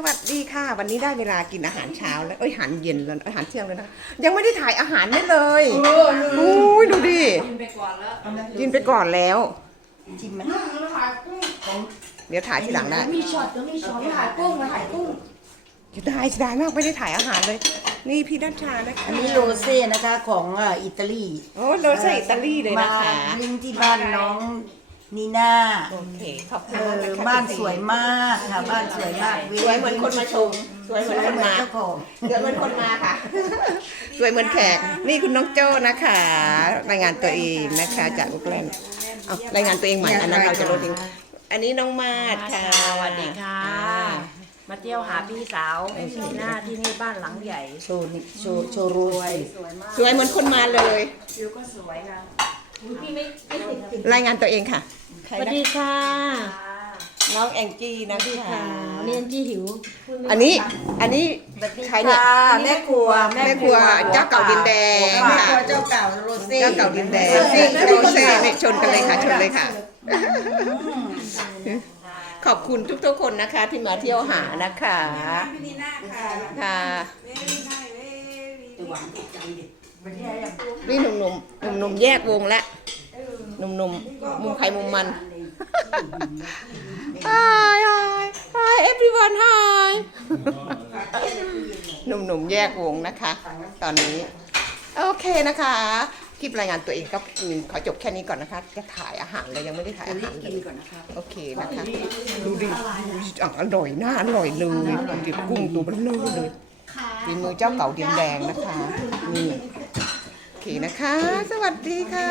สวัสดีค่ะ วันนี้ได้เวลากินอาหารเช้าแล้วเอ้ยอาหารเย็นแล้วอาหารเที่ยงแล้วนะยังไม่ได้ถ่ายอาหารได้เลยอุ้ยดูดิกินไปก่อนแล้วกินไปก่อนแล้วชิมไหมเดี๋ยวถ่ายทีหลังได้มีช็อตก็มีช็อตถ่ายกุ้งมาถ่ายกุ้งเสียดายเสียดายมากไม่ได้ถ่ายอาหารเลย นี่พี่นัชชานะคะอันนี้โรเซ่นะคะของอ่าอิตาลีโอ้โรสอิตาลีเลยมานะคะเลี้ยงที่บ้านน้อง นีน่าโอเคขอบคุเอณมากอนะคะบ้านสวยมากค่ะบ้านสวยมากสวยเหมือนคนมาชมสวยเหมือนคนมา เจ้าของสวยเหมือนคนมาค่ะ สวยเหมือนแขก นี่คุณน้องโจ้นะคะ รายงานตัวเองนะคะจากอุกแลนด์เอารายงานตัวเองใหม่อันนั้นเราจะลดทิ้งอันนี้น้องมาดค่ะ สวัสดีค่ะ มาเที่ยวหาพี่สาวที่หน้าที่นี่บ้านหลังใหญ่ โชว์นี่โชว์โชว์รูมสวยมากสวยเหมือนคนมาเลยวิวก็สวยค่ะรายงานตัวเองค่ะ ใครสวัสนะดีค่ะน้องแองจี้นะพี่ค่ะเรียนจี้หิวอันนี้อันนี้ใครเนี่ย แม่ครัวแม่ครัวเจ้าเก่าดินแดงแม่ค่ะครัวเจ้าเก่าโรเซ่เจ้าเก่าดินแดงนี่โรเซ่นี่ชนกันเลยค่ะชนเลยค่ะ ขอบคุณทุกๆคนนะคะ ที่มาเที่ยวหานะคะค่ะนี่หนุ่มๆหนุ่มๆแยกวงแล้ว หนุ่มๆ มุมใครมุมมัน Hi hi hi everyone hi หนุ่มๆ แยกวงนะคะ ตอนนี้ โอเคนะคะ คลิปรายงานตัวเองก็ขอจบแค่นี้ก่อนนะคะ จะถ่ายอาหารเลยยังไม่ได้ถ่ายอาหารเลยโอเคนะคะ ดูดิดูดิอะอร่อยน่าอร่อยเลยดูดิกุ้งตัวเบลเลอเลยฝีมือเจ้าเก่าดินแดงนะคะ นี่โอเค นะคะ สวัสดีค่ะ